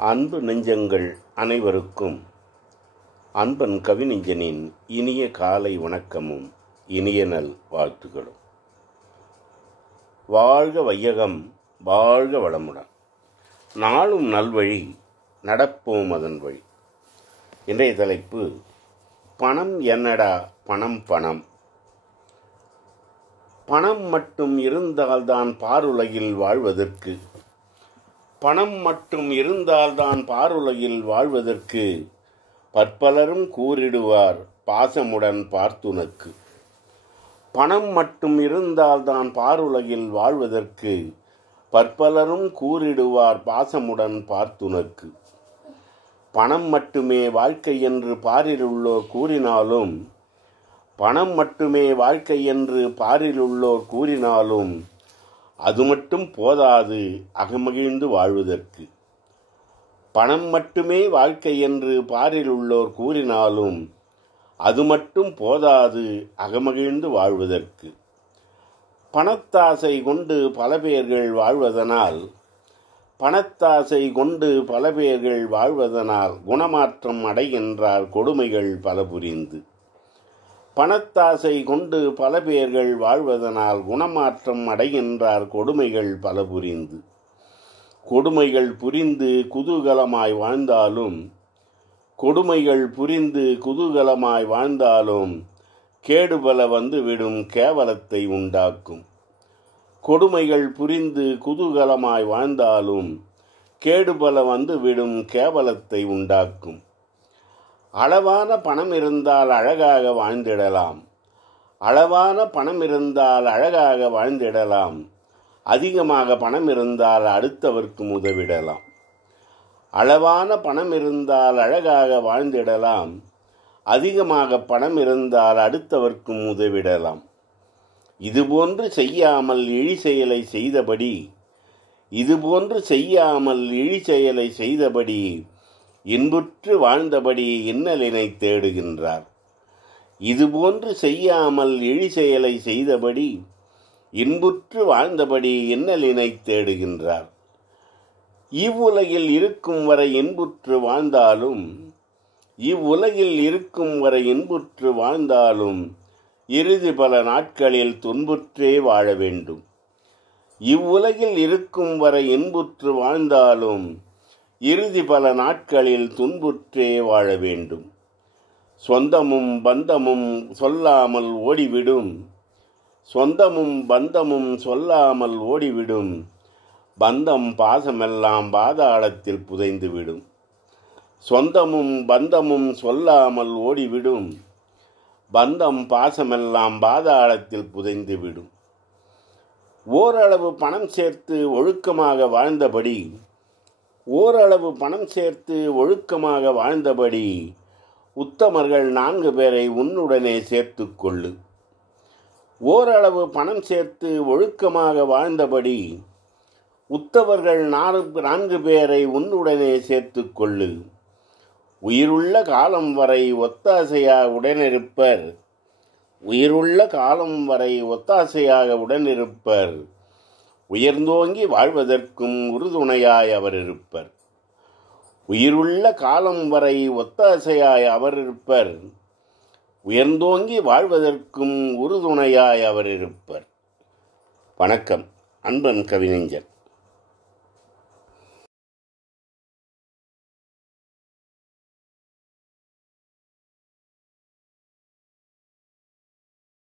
அன்பு நெஞ்சங்கள் அனைவருக்கும் அன்பன் கவிநெஞ்சனின் இனிய காலை வணக்கமும் இனிய நல் வாழ்த்துக்களும். வாழ்க வையகம், வாழ்க வளமுடன். நாளும் நல்வழி, நடப்போம் அதன் வழி. இன்றைய தலைப்பு, பணம் என்னடா பணம் பணம். பணம் மட்டும் இருந்தால்தான் பாருலகில் வாழ்வதற்கு, பணம் மட்டும் இருந்தால்தான் பாருலகில் வாழ்வதற்கு பற்பலரும் கூறிடுவார் பாசமுடன் பார்த்துனக்கு. பணம் மட்டும் இருந்தால்தான் பாருலகில் வாழ்வதற்கு பற்பலரும் கூறிடுவார் பாசமுடன் பார்த்துனக்கு. பணம் மட்டுமே வாழ்க்கை என்று பாரிலுள்ளோர் கூறினாலும், பணம் மட்டுமே வாழ்க்கை என்று பாரிலுள்ளோர் கூறினாலும் அது மட்டும் போதாது அகமகிழ்ந்து வாழ்வதற்கு. பணம் மட்டுமே வாழ்க்கை என்று பாரில் உள்ளோர் கூறினாலும் அது மட்டும் போதாது அகமகிழ்ந்து வாழ்வதற்கு. பணத்தாசை கொண்டு பல பேர்கள் வாழ்வதனால், பணத்தாசை கொண்டு பல பேர்கள் வாழ்வதனால் குணமாற்றம் அடைகின்றார் கொடுமைகள் பல புரிந்து. பணத்தாசை கொண்டு பல பேர்கள் வாழ்வதனால் குணமாற்றம் அடைகின்றார் கொடுமைகள் பல புரிந்து. கொடுமைகள் புரிந்து குதூகலமாய் வாழ்ந்தாலும், கொடுமைகள் புரிந்து குதூகலமாய் வாழ்ந்தாலும் கேடுபல வந்துவிடும் கேவலத்தை உண்டாக்கும். கொடுமைகள் புரிந்து குதூகலமாய் வாழ்ந்தாலும் கேடுபல வந்துவிடும் கேவலத்தை உண்டாக்கும். அளவான பணம் இருந்தால் அழகாக வாழ்ந்திடலாம், அளவான பணம் இருந்தால் அழகாக வாழ்ந்திடலாம். அதிகமாக பணம் இருந்தால் அடுத்தவர்க்கு உதவிடலாம். அளவான பணம் இருந்தால் அழகாக வாழ்ந்திடலாம், அதிகமாக பணம் இருந்தால் அடுத்தவர்க்கும் உதவிடலாம். இதுபோன்று செய்யாமல் இழி செயலை செய்தபடி, இதுபோன்று செய்யாமல் இழி செயலை செய்தபடி இன்புற்று வாழ்ந்தபடி இன்னலினை தேடுகின்றார். இதுபோன்று செய்யாமல் இழி செயலை செய்தபடி இன்புற்று வாழ்ந்தபடி இன்னலினை தேடுகின்றார். இவ்வுலகில் இருக்கும் வரை இன்புற்று வாழ்ந்தாலும், இவ்வுலகில் இருக்கும் வரை இன்புற்று வாழ்ந்தாலும் இறுதி பல நாட்களில் துன்புற்றே வாழ வேண்டும். இவ்வுலகில் இருக்கும் வரை இன்புற்று வாழ்ந்தாலும் இறுதி பல நாட்களில் துன்புற்றே வாழ வேண்டும். சொந்தமும் பந்தமும் சொல்லாமல் ஓடிவிடும், சொந்தமும் பந்தமும் சொல்லாமல் ஓடிவிடும். பந்தம் பாசமெல்லாம் பாதாளத்தில் புதைந்துவிடும். சொந்தமும் பந்தமும் சொல்லாமல் ஓடிவிடும். பந்தம் பாசமெல்லாம் பாதாளத்தில் புதைந்துவிடும். ஓரளவு பணம் சேர்த்து ஒழுக்கமாக வாழ்ந்தபடி, ஓரளவு பணம் சேர்த்து ஒழுக்கமாக வாழ்ந்தபடி உத்தமர்கள் 4 பேரை உன்னுடனே சேர்த்து கொள்ளு. ஓரளவு பணம் சேர்த்து ஒழுக்கமாக வாழ்ந்தபடி உத்தவர்கள் 4 பேரை உன்னுடனே சேர்த்து கொள்ளு. உயிருள்ள காலம் வரை ஒத்தாசையாக உடனிருப்பர், உயிருள்ள காலம் வரை ஒத்தாசையாக உடனிருப்பர். உயர்ந்தோங்கி வாழ்வதற்கும் உறுதுணையாய் அவர் இருப்பர். உயிருள்ள காலம் வரை ஒத்தாசையாய் அவர் இருப்பர். உயர்ந்தோங்கி வாழ்வதற்கும் உறுதுணையாய் அவர் இருப்பர். வணக்கம். அன்பன் கவிநெஞ்சன்.